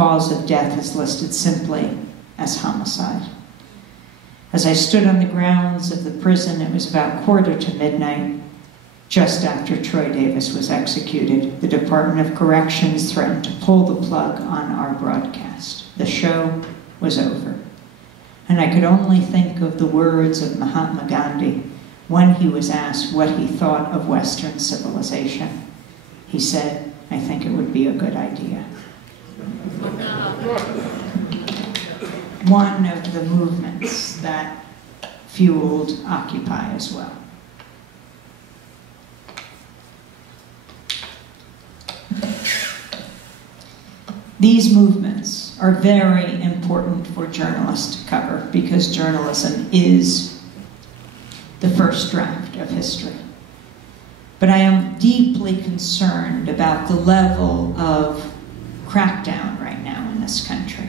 cause of death is listed simply as homicide. As I stood on the grounds of the prison, it was about 1:45, just after Troy Davis was executed. The Department of Corrections threatened to pull the plug on our broadcast. The show was over. And I could only think of the words of Mahatma Gandhi when he was asked what he thought of Western civilization. He said, "I think it would be a good idea." One of the movements that fueled Occupy as well. These movements are very important for journalists to cover because journalism is the first draft of history. But I am deeply concerned about the level of crackdown right now in this country,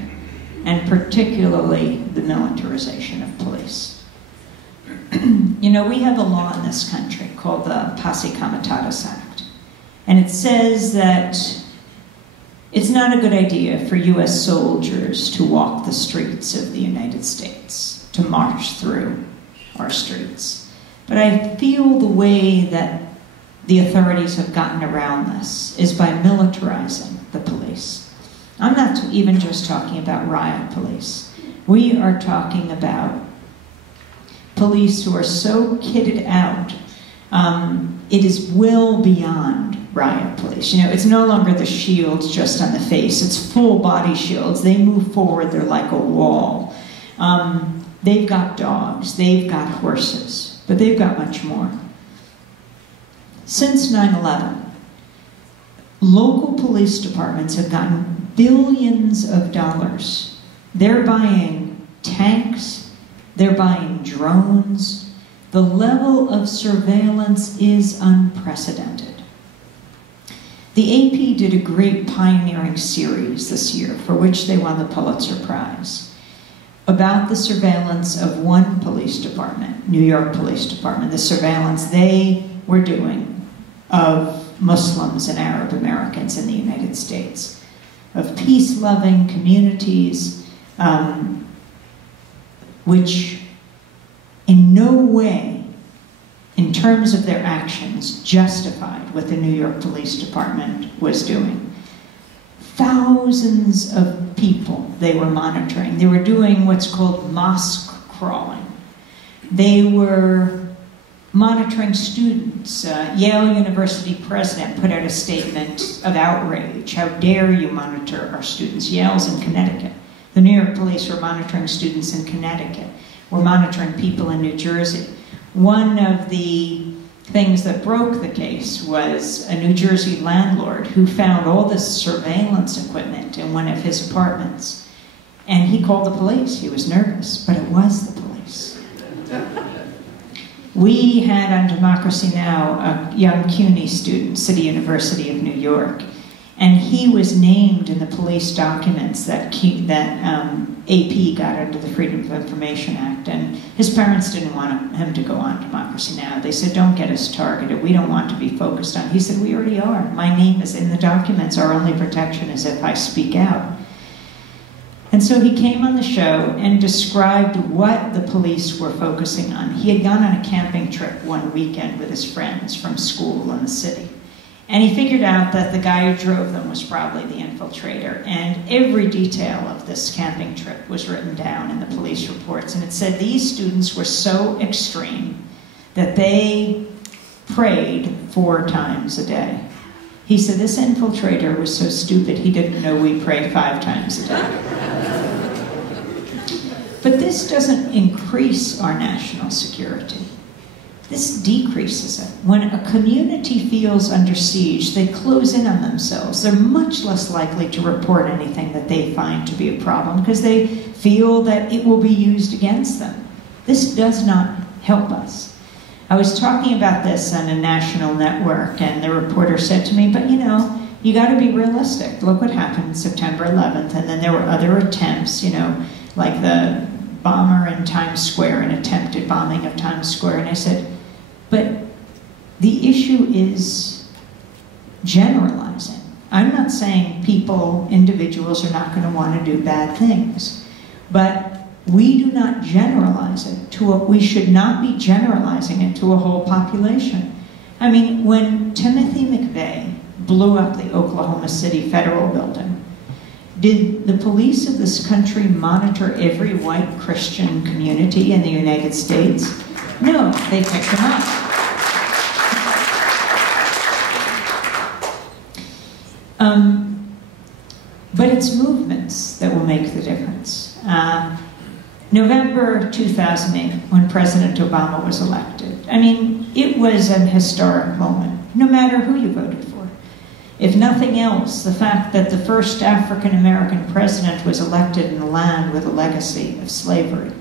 and particularly the militarization of police. You know, we have a law in this country called the Posse Comitatus Act, and it says that it's not a good idea for U.S. soldiers to walk the streets of the United States, to march through our streets. But I feel the way that the authorities have gotten around this is by militarizing the police. I'm not even just talking about riot police. We are talking about police who are so kitted out, it is well beyond riot police. You know, it's no longer the shields just on the face, it's full body shields. They move forward, they're like a wall. They've got dogs, they've got horses, but they've got much more. Since 9/11, local police departments have gotten billions of dollars. They're buying tanks, they're buying drones. The level of surveillance is unprecedented. The AP did a great pioneering series this year, for which they won the Pulitzer Prize, about the surveillance of one police department, New York Police Department, the surveillance they were doing of Muslims and Arab Americans in the United States, of peace-loving communities, which in no way, in terms of their actions, justified what the New York Police Department was doing. Thousands of people they were monitoring. They were doing what's called mosque crawling. They were monitoring students. Yale University president put out a statement of outrage. How dare you monitor our students? Yale's in Connecticut. The New York police were monitoring students in Connecticut. We're monitoring people in New Jersey. One of the things that broke the case was a New Jersey landlord who found all this surveillance equipment in one of his apartments. And he called the police. He was nervous, but it was the police. We had on Democracy Now! A young CUNY student, City University of New York, and he was named in the police documents that AP got under the Freedom of Information Act, and his parents didn't want him to go on Democracy Now! They said, "Don't get us targeted, we don't want to be focused on." He said, "We already are. My name is in the documents. Our only protection is if I speak out." And so he came on the show and described what the police were focusing on. He had gone on a camping trip one weekend with his friends from school in the city. And he figured out that the guy who drove them was probably the infiltrator. And every detail of this camping trip was written down in the police reports. And it said these students were so extreme that they prayed 4 times a day. He said this infiltrator was so stupid he didn't know we pray 5 times a day. But this doesn't increase our national security. This decreases it. When a community feels under siege, they close in on themselves. They're much less likely to report anything that they find to be a problem because they feel that it will be used against them. This does not help us. I was talking about this on a national network, and the reporter said to me, "But you know, you got to be realistic. Look what happened September 11th, and then there were other attempts, you know, like the bomber in Times Square, an attempted bombing of Times Square." And I said, but the issue is generalizing. I'm not saying people, individuals, are not going to want to do bad things, but we do not generalize it we should not be generalizing it to a whole population. I mean, when Timothy McVeigh blew up the Oklahoma City Federal Building, did the police of this country monitor every white Christian community in the United States? No, they picked them up. But it's movements that will make the difference. November 2008, when President Obama was elected, I mean, it was an historic moment, no matter who you voted for. If nothing else, the fact that the first African-American president was elected in a land with a legacy of slavery.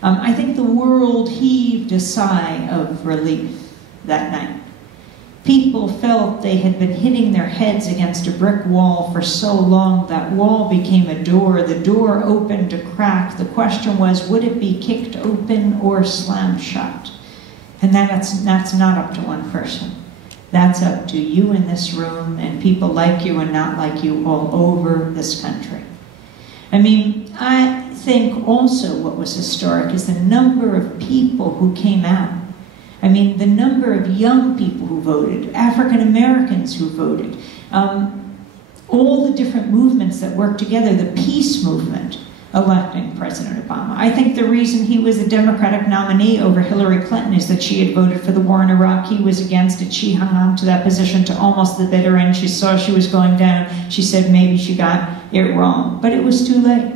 I think the world heaved a sigh of relief that night. People felt they had been hitting their heads against a brick wall for so long that wall became a door. The door opened a crack. The question was, would it be kicked open or slammed shut? And that's not up to one person. That's up to you in this room and people like you and not like you all over this country. I mean, I think also what was historic is the number of people who came out. I mean, the number of young people who voted, African Americans who voted, all the different movements that worked together, the peace movement electing President Obama. I think the reason he was a Democratic nominee over Hillary Clinton is that she had voted for the war in Iraq. He was against it. She hung on to that position to almost the bitter end. She saw she was going down. She said maybe she got it wrong, but it was too late.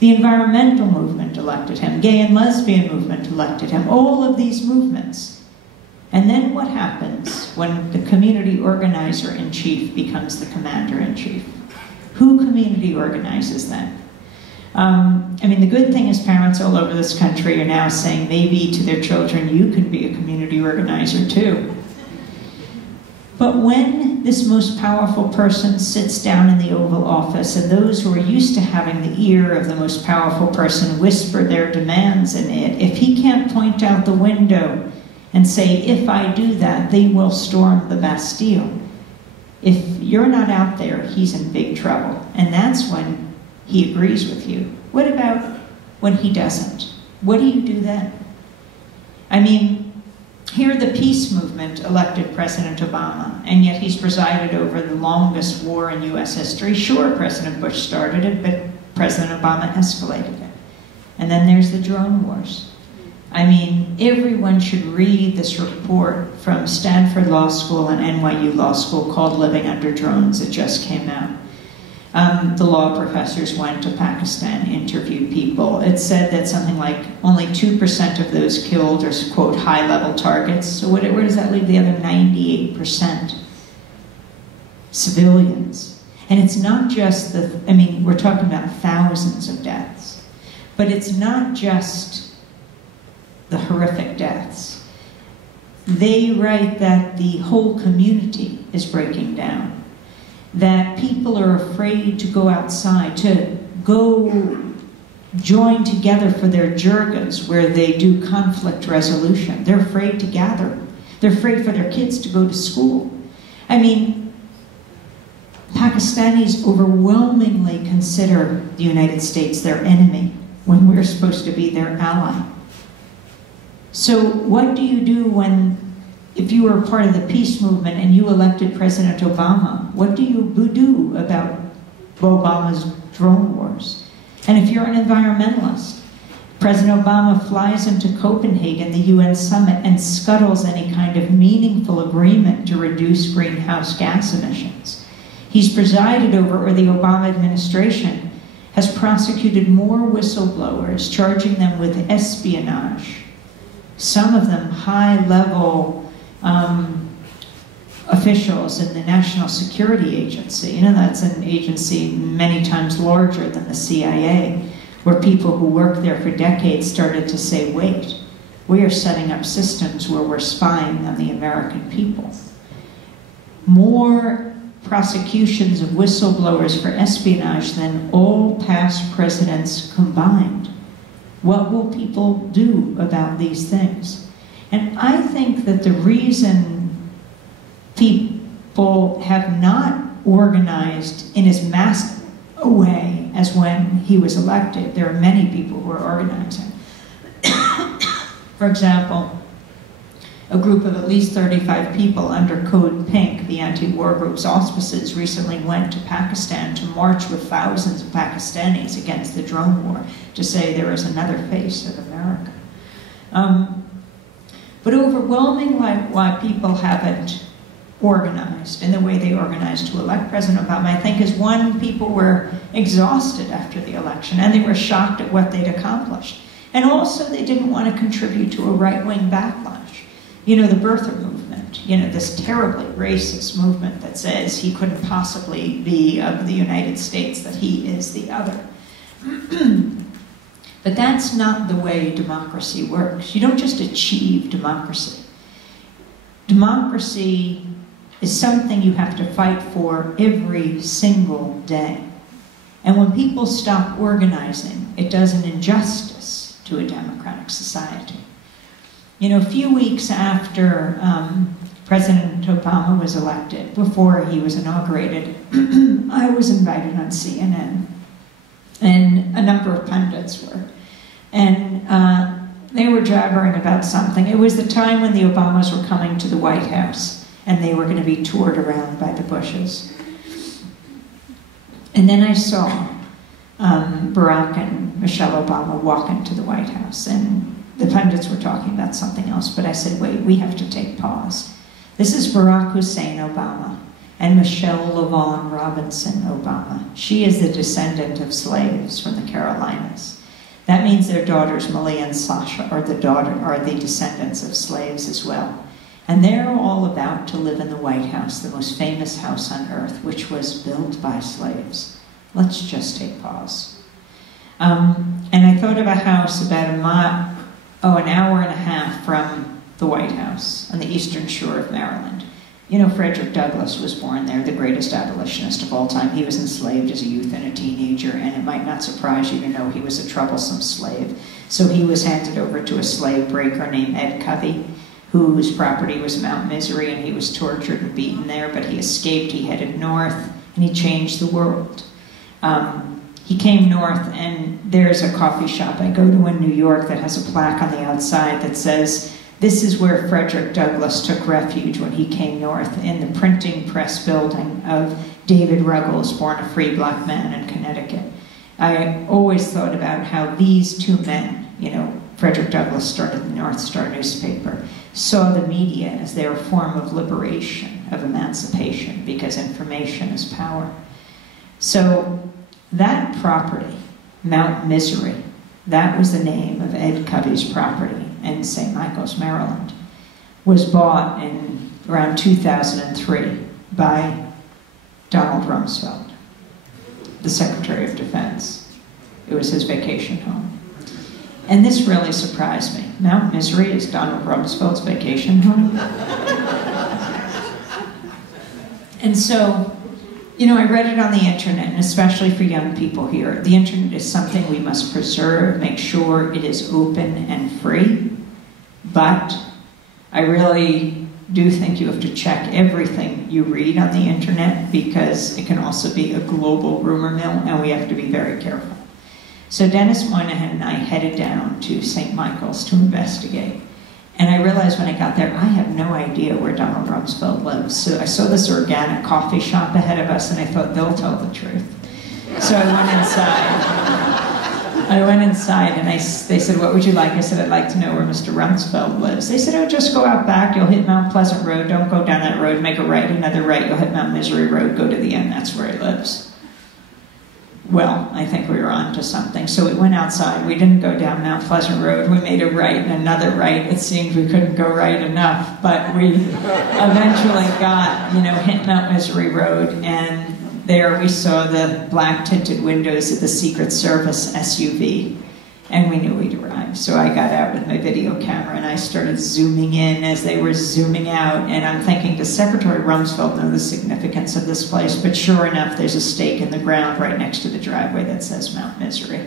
The environmental movement elected him. Gay and lesbian movement elected him. All of these movements. And then what happens when the community organizer-in-chief becomes the commander-in-chief? Who community organizes then? I mean, the good thing is parents all over this country are now saying maybe to their children, you can be a community organizer too. But when this most powerful person sits down in the Oval Office and those who are used to having the ear of the most powerful person whisper their demands in it, if he can't point out the window and say, if I do that, they will storm the Bastille. If you're not out there, he's in big trouble. And that's when he agrees with you. What about when he doesn't? What do you do then? I mean, here the peace movement elected President Obama, and yet he's presided over the longest war in US history. Sure, President Bush started it, but President Obama escalated it. And then there's the drone wars. I mean, everyone should read this report from Stanford Law School and NYU Law School called Living Under Drones. It just came out. The law professors went to Pakistan, interviewed people. It said that something like only 2% of those killed are, quote, high-level targets. So where does that leave the other 98%? Civilians. And it's not just I mean, we're talking about thousands of deaths. But it's not just the horrific deaths. They write that the whole community is breaking down. That people are afraid to go outside, to go join together for their jirgas where they do conflict resolution. They're afraid to gather. They're afraid for their kids to go to school. I mean, Pakistanis overwhelmingly consider the United States their enemy when we're supposed to be their ally. So what do you do if you were part of the peace movement and you elected President Obama? What do you do about Obama's drone wars? And if you're an environmentalist, President Obama flies into Copenhagen, the UN summit, and scuttles any kind of meaningful agreement to reduce greenhouse gas emissions. He's presided over, or the Obama administration has prosecuted more whistleblowers, charging them with espionage. Some of them high-level officials in the National Security Agency. You know, that's an agency many times larger than the CIA, where people who worked there for decades started to say, wait, we are setting up systems where we're spying on the American people. More prosecutions of whistleblowers for espionage than all past presidents combined. What will people do about these things? And I think that the reason people have not organized in as massive a way as when he was elected. There are many people who are organizing. For example, a group of at least 35 people under Code Pink, the anti-war group's auspices, recently went to Pakistan to march with thousands of Pakistanis against the drone war, to say there is another face of America. But overwhelmingly, why people haven't organized in the way they organized to elect President Obama, I think, is one, people were exhausted after the election, and they were shocked at what they'd accomplished. And also, they didn't want to contribute to a right-wing backlash. You know, the birther movement, you know, this terribly racist movement that says he couldn't possibly be of the United States, that he is the other. But that's not the way democracy works. You don't just achieve democracy. Democracy is something you have to fight for every single day. And when people stop organizing, it does an injustice to a democratic society. You know, a few weeks after President Obama was elected, before he was inaugurated, I was invited on CNN, and a number of pundits were. And they were jabbering about something. It was the time when the Obamas were coming to the White House, and they were going to be toured around by the Bushes. And then I saw Barack and Michelle Obama walk into the White House, and the pundits were talking about something else, but I said, wait, we have to take pause. This is Barack Hussein Obama and Michelle LaVaughn Robinson Obama. She is the descendant of slaves from the Carolinas. That means their daughters, Malia and Sasha, are the descendants of slaves as well. And they're all about to live in the White House, the most famous house on earth, which was built by slaves. Let's just take pause. And I thought of a house about an hour and a half from the White House on the eastern shore of Maryland. You know, Frederick Douglass was born there, the greatest abolitionist of all time. He was enslaved as a youth and a teenager, and it might not surprise you to know he was a troublesome slave. So he was handed over to a slave breaker named Ed Covey, whose property was Mount Misery, and he was tortured and beaten there, but he escaped, he headed north, and he changed the world. He came north, and there's a coffee shop I go to in New York that has a plaque on the outside that says, this is where Frederick Douglass took refuge when he came north, in the printing press building of David Ruggles, born a free black man in Connecticut. I always thought about how these two men, you know, Frederick Douglass started the North Star newspaper, saw the media as their form of liberation, of emancipation, because information is power. So that property, Mount Misery, that was the name of Ed Covey's property in St. Michael's, Maryland, was bought in around 2003 by Donald Rumsfeld, the Secretary of Defense. It was his vacation home. And this really surprised me. Mount Misery is Donald Rumsfeld's vacation home? And so, you know, I read it on the internet, and especially for young people here, the internet is something we must preserve, make sure it is open and free. But I really do think you have to check everything you read on the internet, because it can also be a global rumor mill, and we have to be very careful. So Dennis Moynihan and I headed down to St. Michael's to investigate. And I realized when I got there, I have no idea where Donald Rumsfeld lives. So I saw this organic coffee shop ahead of us, and I thought, they'll tell the truth. So I went inside. And they said, what would you like? I said, I'd like to know where Mr. Rumsfeld lives. They said, oh, just go out back. You'll hit Mount Pleasant Road. Don't go down that road. Make a right, another right. You'll hit Mount Misery Road. Go to the end. That's where he lives. Well, I think we were on to something. So we went outside. We didn't go down Mount Pleasant Road. We made a right and another right. It seemed we couldn't go right enough, but we eventually got, you know, hit Mount Misery Road, and there we saw the black tinted windows of the Secret Service SUV, and we knew we'd arrived. So I got out with my video camera, and I started zooming in as they were zooming out, and I'm thinking, does Secretary Rumsfeld know the significance of this place? But sure enough, there's a stake in the ground right next to the driveway that says Mount Misery.